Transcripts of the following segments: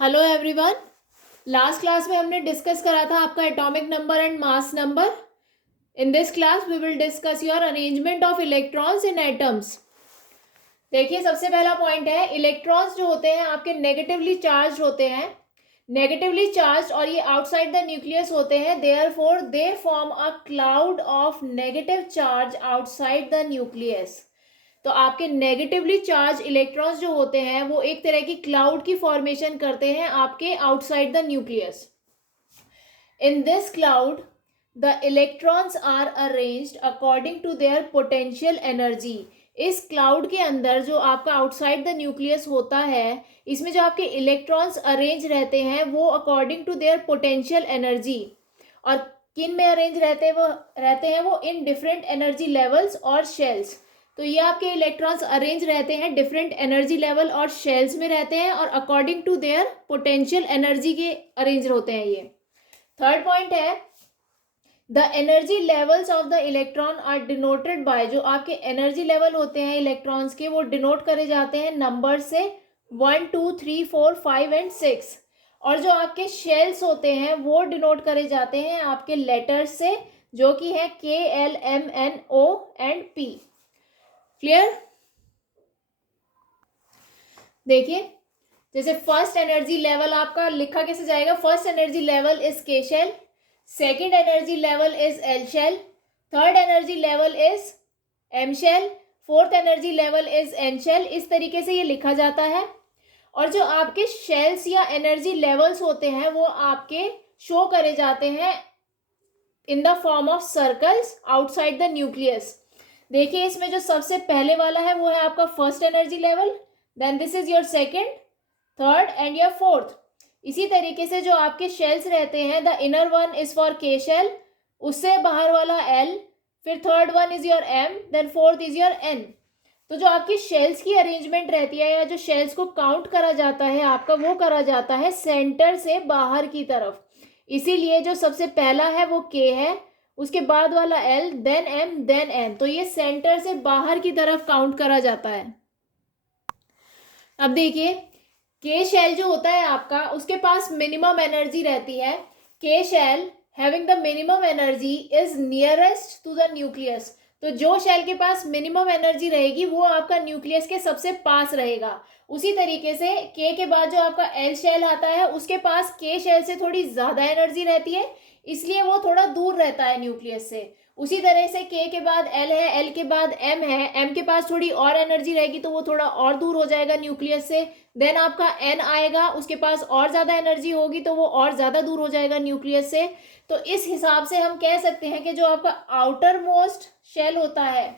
Hello everyone. Last class में हमने discuss करा था आपका atomic number and mass number. In this class we will discuss your arrangement of electrons in atoms. देखिए, सबसे पहला पॉइंट है, इलेक्ट्रॉन्स जो होते हैं आपके नेगेटिवली चार्ज होते हैं। नेगेटिवली चार्ज और ये आउटसाइड द न्यूक्लियस होते हैं, therefore they form a cloud of negative charge outside the nucleus. तो आपके नेगेटिवली चार्ज इलेक्ट्रॉन्स जो होते हैं वो एक तरह की क्लाउड की फॉर्मेशन करते हैं आपके outside the nucleus. In this cloud the electrons are arranged according to their potential energy. इस क्लाउड के अंदर जो आपका आउटसाइड द न्यूक्लियस होता है, इसमें जो आपके इलेक्ट्रॉन्स अरेंज रहते हैं वो according to their potential energy. और किन में अरेंज रहते हैं वो इन डिफरेंट एनर्जी लेवल्स और शेल्स। तो ये आपके इलेक्ट्रॉन्स अरेंज रहते हैं डिफरेंट एनर्जी लेवल और शेल्स में रहते हैं और according to their potential energy के अरेंज होते हैं ये। थर्ड पॉइंट है, the energy levels of the electron are denoted by, जो आपके एनर्जी लेवल होते हैं इलेक्ट्रॉन्स के वो डिनोट करे जाते हैं नंबर से 1 2 3 4 5 एंड 6। और जो आपके शेल्स होते हैं वो डिनोट करे जाते हैं आपके लेटर्स से, जो कि है KLMNO एंड P। क्लियर? देखिए, जैसे फर्स्ट एनर्जी लेवल आपका लिखा कैसे जाएगा, first energy level is K shell, second energy level is L shell, third energy level is M shell, fourth energy level is N shell. इस तरीके से ये लिखा जाता है। और जो आपके शेल्स या एनर्जी लेवल्स होते हैं वो आपके शो करे जाते हैं in the form of circles outside the nucleus. देखिए, इसमें जो सबसे पहले वाला है वो है आपका first energy level, then this is your second, third and your fourth. इसी तरीके से जो आपके शेल्स रहते हैं, the inner one is for K shell, उससे बाहर वाला L, फिर third one is your M, then fourth is your N। तो जो आपकी शेल्स की अरेंजमेंट रहती है या जो शेल्स को काउंट करा जाता है आपका, वो करा जाता है सेंटर से बाहर की तरफ। इसीलिए जो सबसे पहला है वो K है, उसके बाद वाला L, then M, then N। तो ये सेंटर से बाहर की तरफ काउंट करा जाता है। अब देखिए, K शेल जो होता है आपका, उसके पास मिनिमम एनर्जी रहती है। K shell having the minimum energy is nearest to the nucleus. तो जो शेल के पास मिनिमम एनर्जी रहेगी वो आपका न्यूक्लियस के सबसे पास रहेगा। उसी तरीके से K के बाद जो आपका L शेल आता है उसके पास K शेल से थोड़ी ज़्यादा एनर्जी रहती है, इसलिए वो थोड़ा दूर रहता है न्यूक्लियस से। उसी तरह से K के बाद L है, L के बाद M है, M के पास थोड़ी और एनर्जी रहेगी तो वो थोड़ा और दूर हो जाएगा न्यूक्लियस से। देन आपका N आएगा, उसके पास और ज़्यादा एनर्जी होगी तो वो और ज़्यादा दूर हो जाएगा न्यूक्लियस से। तो इस हिसाब से हम कह सकते हैं कि जो आपका आउटर मोस्ट शेल होता है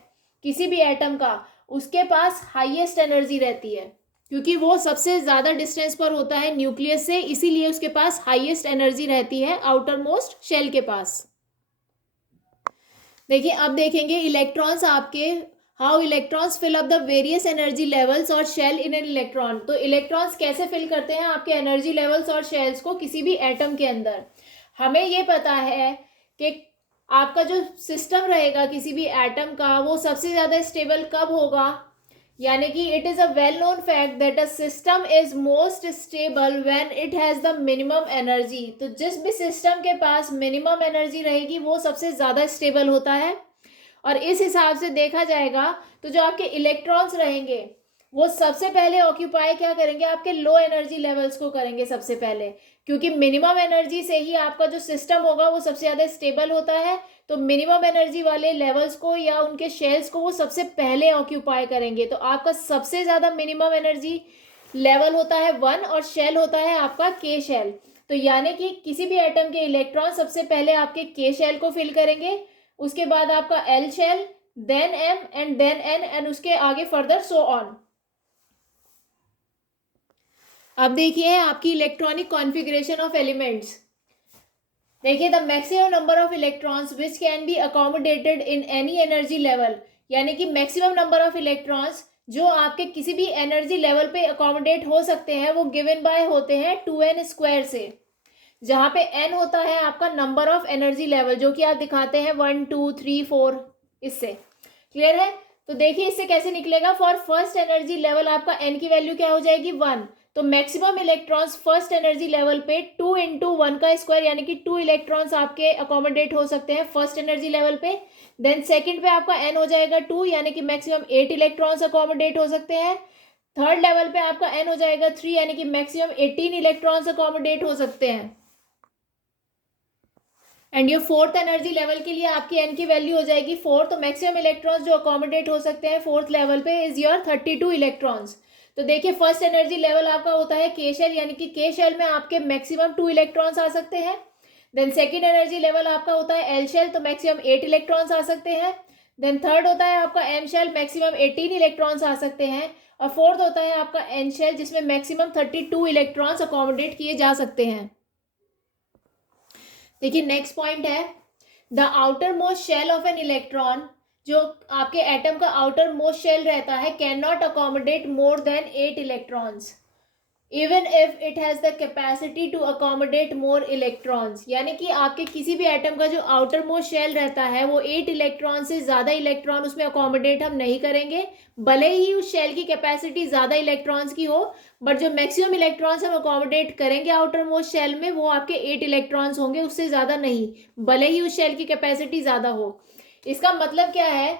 किसी भी एटम का, उसके पास हाईएस्ट एनर्जी रहती है, क्योंकि वो सबसे ज़्यादा डिस्टेंस पर होता है न्यूक्लियस से, इसीलिए उसके पास हाईएस्ट एनर्जी रहती है आउटर मोस्ट शेल के पास। देखिए, अब देखेंगे इलेक्ट्रॉन्स आपके, how electrons fill up the various energy levels और शेल इन एन इलेक्ट्रॉन। तो इलेक्ट्रॉन्स कैसे फिल करते हैं आपके एनर्जी लेवल्स और शेल्स को किसी भी एटम के अंदर। हमें ये पता है कि आपका जो सिस्टम रहेगा किसी भी एटम का वो सबसे ज़्यादा स्टेबल कब होगा, यानी कि it is a well known fact that a system is most stable when it has the minimum energy. तो जिस भी सिस्टम के पास मिनिमम एनर्जी रहेगी वो सबसे ज़्यादा स्टेबल होता है। और इस हिसाब से देखा जाएगा तो जो आपके इलेक्ट्रॉन्स रहेंगे वो सबसे पहले ऑक्यूपाई क्या करेंगे, आपके लो एनर्जी लेवल्स को करेंगे सबसे पहले, क्योंकि मिनिमम एनर्जी से ही आपका जो सिस्टम होगा वो सबसे ज़्यादा स्टेबल होता है। तो मिनिमम एनर्जी वाले लेवल्स को या उनके शेल्स को वो सबसे पहले ऑक्यूपाई करेंगे। तो आपका सबसे ज़्यादा मिनिमम एनर्जी लेवल होता है 1 और शेल होता है आपका K शेल। तो यानी कि किसी भी एटम के इलेक्ट्रॉन सबसे पहले आपके K शेल को फिल करेंगे, उसके बाद आपका L shell, then M and then N and उसके आगे फर्दर सो ऑन। अब देखिए आपकी इलेक्ट्रॉनिक कॉन्फ़िगरेशन ऑफ एलिमेंट्स। देखिए, the maximum number of electrons which can be accommodated in any energy level, यानी कि मैक्सिमम नंबर ऑफ इलेक्ट्रॉन्स जो आपके किसी भी एनर्जी लेवल पे अकोमोडेट हो सकते हैं वो गिवन बाय होते हैं 2n स्क्वायर से, जहाँ पे n होता है आपका नंबर ऑफ एनर्जी लेवल, जो कि आप दिखाते हैं 1 2 3 4 इससे। क्लियर है? तो देखिए इससे कैसे निकलेगा, फॉर फर्स्ट एनर्जी लेवल आपका n की वैल्यू क्या हो जाएगी 1। तो maximum electrons first energy level पे 2 × 1 का स्क्वायर यानी कि 2 इलेक्ट्रॉन्स आपके अकोमोडेट हो सकते हैं फर्स्ट एनर्जी लेवल पे। देन सेकंड पे आपका एन हो जाएगा 2 यानी कि मैक्सिमम 8 इलेक्ट्रॉन्स अकोमोडेट हो सकते हैं। थर्ड लेवल पे आपका एन हो जाएगा 3 यानी कि मैक्सिमम 18 इलेक्ट्रॉन्स अकोमोडेट हो सकते हैं। एंड ये फोर्थ एनर्जी लेवल के लिए आपकी एन की वैल्यू हो जाएगी 4। तो मैक्सिमम इलेक्ट्रॉन्स जो अकोमोडेट हो सकते हैं फोर्थ लेवल पे इज योर 32 इलेक्ट्रॉन्स। तो देखिए फर्स्ट एनर्जी लेवल आपका होता है के शेल यानी कि के शेल में आपके मैक्सिमम 2 इलेक्ट्रॉन्स आ सकते हैं। देन सेकेंड एनर्जी लेवल आपका होता है एल शेल, तो मैक्सिमम 8 इलेक्ट्रॉन्स आ सकते हैं। देन थर्ड होता है आपका एम शेल, मैक्सिमम 18 इलेक्ट्रॉन्स आ सकते हैं। और फोर्थ होता है आपका एन शेल जिसमें मैक्सिमम 32 इलेक्ट्रॉन्स अकोमोडेट किए जा सकते हैं। देखिए नेक्स्ट पॉइंट है the outermost shell of an electron, जो आपके एटम का आउटर मोस्ट शेल रहता है can not accommodate more than 8 electrons even if it has the capacity to accommodate more electrons. यानी कि आपके किसी भी एटम का जो आउटर मोस्ट शेल रहता है वो 8 इलेक्ट्रॉन से ज़्यादा इलेक्ट्रॉन उसमें अकोमोडेट हम नहीं करेंगे, भले ही उस शेल की कैपेसिटी ज़्यादा इलेक्ट्रॉन्स की हो, बट जो मैक्सिमम इलेक्ट्रॉन्स हम अकोमोडेट करेंगे आउटर मोस्ट शेल में वो आपके 8 इलेक्ट्रॉन्स होंगे, उससे ज़्यादा नहीं, भले ही उस शेल की कैपेसिटी ज़्यादा हो। इसका मतलब क्या है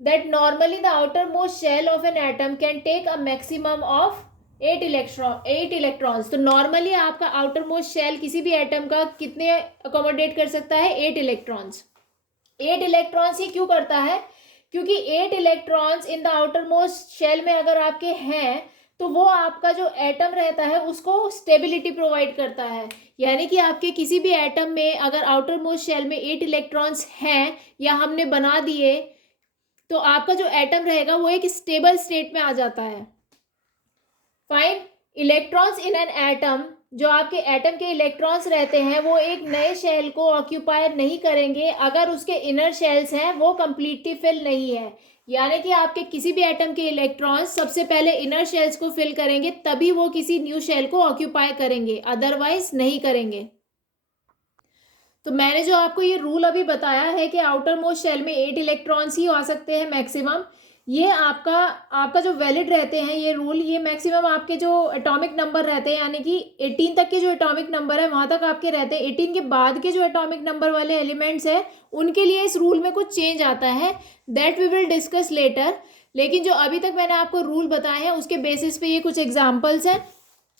that normally the outermost shell of an atom can take a maximum of 8 electrons. तो नॉर्मली आपका आउटर मोस्ट शेल किसी भी एटम का कितने अकोमोडेट कर सकता है 8 इलेक्ट्रॉन्स। 8 इलेक्ट्रॉन्स ही क्यों करता है, क्योंकि 8 electrons in the outermost shell में अगर आपके हैं तो वो आपका जो एटम रहता है उसको स्टेबिलिटी प्रोवाइड करता है। यानी कि आपके किसी भी एटम में अगर आउटर मोस्ट शेल में 8 इलेक्ट्रॉन्स हैं या हमने बना दिए तो आपका जो एटम रहेगा वो एक स्टेबल स्टेट में आ जाता है। Fine electrons in an atom, जो आपके एटम के इलेक्ट्रॉन्स रहते हैं वो एक नए शेल को ऑक्यूपाई नहीं करेंगे अगर उसके इनर शेल्स हैं वो कंप्लीटली फिल नहीं है। यानी कि आपके किसी भी एटम के इलेक्ट्रॉन्स सबसे पहले इनर शेल्स को फिल करेंगे तभी वो किसी न्यू शेल को ऑक्यूपाई करेंगे, अदरवाइज नहीं करेंगे। तो मैंने जो आपको ये रूल अभी बताया है कि आउटर मोस्ट शेल में 8 इलेक्ट्रॉन्स ही आ सकते हैं मैक्सिमम, ये आपका जो वैलिड रहते हैं ये रूल, ये मैक्सिमम आपके जो एटॉमिक नंबर रहते हैं यानी कि 18 तक के जो एटॉमिक नंबर है वहाँ तक आपके रहते हैं। 18 के बाद के जो एटॉमिक नंबर वाले एलिमेंट्स हैं उनके लिए इस रूल में कुछ चेंज आता है, that we will discuss later. लेकिन जो अभी तक मैंने आपको रूल बताए हैं उसके बेसिस पे ये कुछ एग्जाम्पल्स हैं।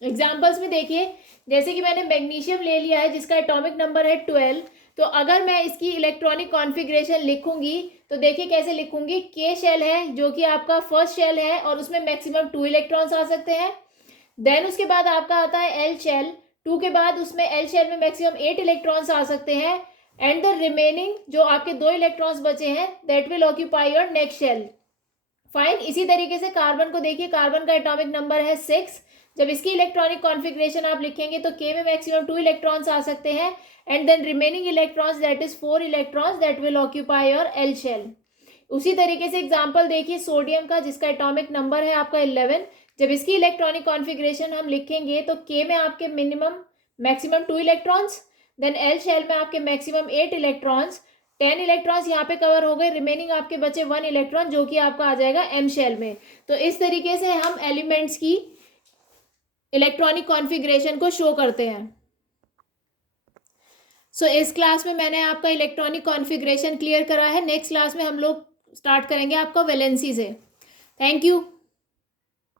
एग्जाम्पल्स में देखिए जैसे कि मैंने मैग्नीशियम ले लिया है जिसका एटॉमिक नंबर है 12, तो अगर मैं इसकी इलेक्ट्रॉनिक कॉन्फ़िगरेशन लिखूंगी तो देखिए कैसे लिखूंगी, के शेल है जो कि आपका फर्स्ट शेल है और उसमें मैक्सिमम 2 इलेक्ट्रॉन्स आ सकते हैं। देन उसके बाद आपका आता है एल शेल, 2 के बाद उसमें एल शेल में मैक्सिमम 8 इलेक्ट्रॉन्स आ सकते हैं। एंड द रिमेनिंग जो आपके 2 इलेक्ट्रॉन्स बचे हैं that will occupy your next shell. Fine इसी तरीके से कार्बन को देखिए, कार्बन का एटॉमिक नंबर है 6, जब इसकी इलेक्ट्रॉनिक कॉन्फ़िगरेशन आप लिखेंगे तो के में मैक्सिमम 2 इलेक्ट्रॉन्स आ सकते हैं and then remaining electrons that is 4 electrons that will occupy your L shell. उसी तरीके से एग्जांपल देखिए सोडियम का जिसका एटॉमिक नंबर है आपका 11, जब इसकी इलेक्ट्रॉनिक कॉन्फ़िगरेशन हम लिखेंगे तो के में आपके minimum maximum 2 electrons, then L shell में आपके मैक्सिमम 8 इलेक्ट्रॉन्स, 10 इलेक्ट्रॉन्स यहाँ पे कवर हो गए, रिमेनिंग आपके बचे 1 इलेक्ट्रॉन जो कि आपका आ जाएगा एम शेल में। तो इस तरीके से हम एलिमेंट्स की इलेक्ट्रॉनिक कॉन्फ़िगरेशन को शो करते हैं। सो इस क्लास में मैंने आपका इलेक्ट्रॉनिक कॉन्फ़िगरेशन क्लियर करा है। नेक्स्ट क्लास में हम लोग स्टार्ट करेंगे आपका वैलेंसी से। Thank you.